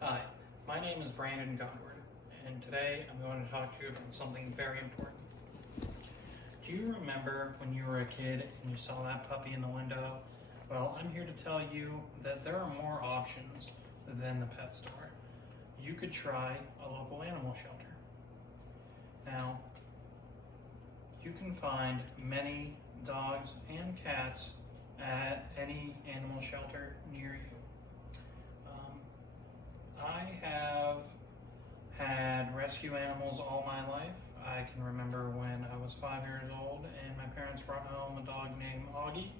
Hi, my name is Brandon Godward, and today I'm going to talk to you about something very important. Do you remember when you were a kid and you saw that puppy in the window? Well, I'm here to tell you that there are more options than the pet store. You could try a local animal shelter. Now, you can find many dogs and cats at any animal shelter near you. I have had rescue animals all my life. I can remember when I was 5 years old and my parents brought home a dog named Augie.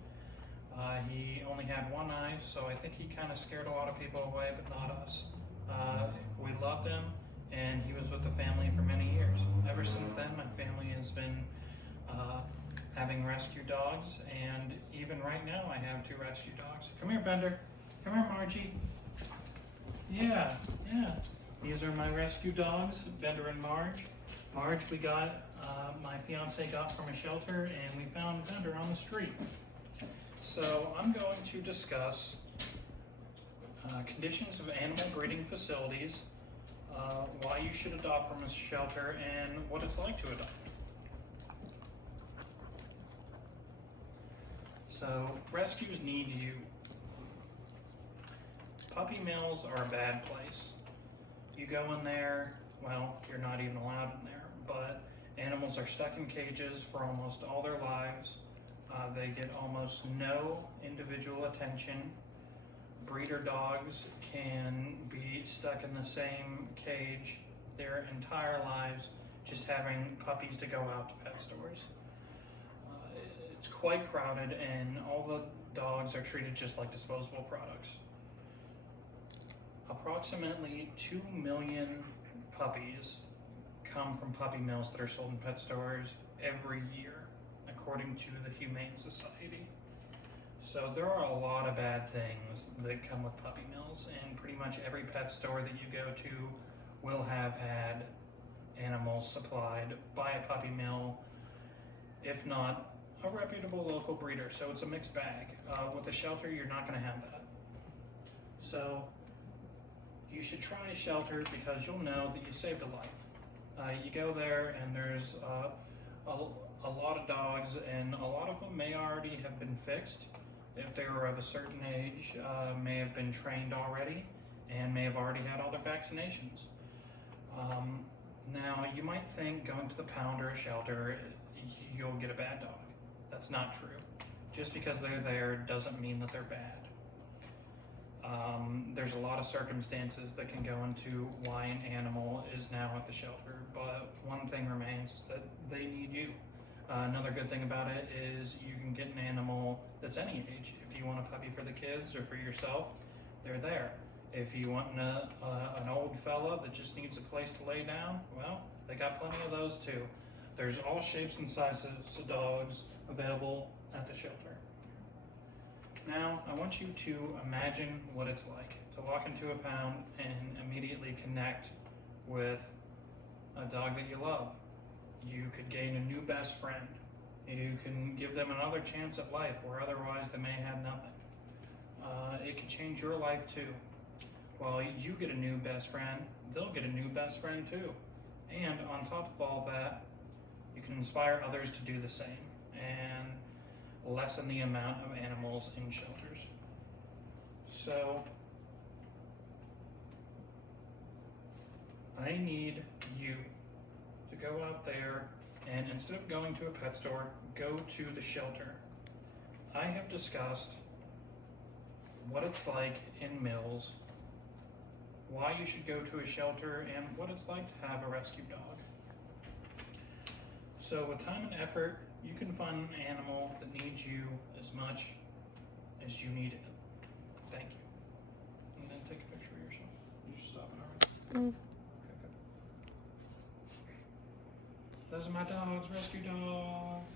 He only had one eye, so I think he kind of scared a lot of people away, but not us. We loved him, and he was with the family for many years. Ever since then, my family has been having rescue dogs, and even right now, I have 2 rescue dogs. Come here, Bender. Come here, Margie. Yeah. These are my rescue dogs, Bender and Marge. Marge, my fiance got from a shelter, and we found Bender on the street. So I'm going to discuss conditions of animal breeding facilities, why you should adopt from a shelter, and what it's like to adopt. So rescues need you. Puppy mills are a bad place. You go in there, well, you're not even allowed in there, but animals are stuck in cages for almost all their lives. They get almost no individual attention. Breeder dogs can be stuck in the same cage their entire lives, just having puppies to go out to pet stores. It's quite crowded, and all the dogs are treated just like disposable products. Approximately 2 million puppies come from puppy mills that are sold in pet stores every year, according to the Humane Society. So there are a lot of bad things that come with puppy mills, and pretty much every pet store that you go to will have had animals supplied by a puppy mill, if not a reputable local breeder. So it's a mixed bag. With a shelter, you're not going to have that. So you should try a shelter because you'll know that you saved a life. You go there and there's a lot of dogs, and a lot of them may already have been fixed. If they were of a certain age, may have been trained already, and may have already had all their vaccinations. Now, you might think going to the pound or a shelter, you'll get a bad dog. That's not true. Just because they're there doesn't mean that they're bad. There's a lot of circumstances that can go into why an animal is now at the shelter, but one thing remains is that they need you. Another good thing about it is you can get an animal that's any age. If you want a puppy for the kids or for yourself, they're there. If you want an old fella that just needs a place to lay down, well, they got plenty of those too. There's all shapes and sizes of dogs available at the shelter. Now, I want you to imagine what it's like to walk into a pound and immediately connect with a dog that you love. You could gain a new best friend. You can give them another chance at life where otherwise they may have nothing. It could change your life too. While you get a new best friend, they'll get a new best friend too. And on top of all that, you can inspire others to do the same and lessen the amount of animals in shelters. So, I need you to go out there and instead of going to a pet store, go to the shelter. I have discussed what it's like in mills, why you should go to a shelter, and what it's like to have a rescue dog. So with time and effort, you can find an animal that needs you as much as you need it. Thank you. And then take a picture of yourself. You should stop it already. Okay, good. Those are my dogs, rescue dogs.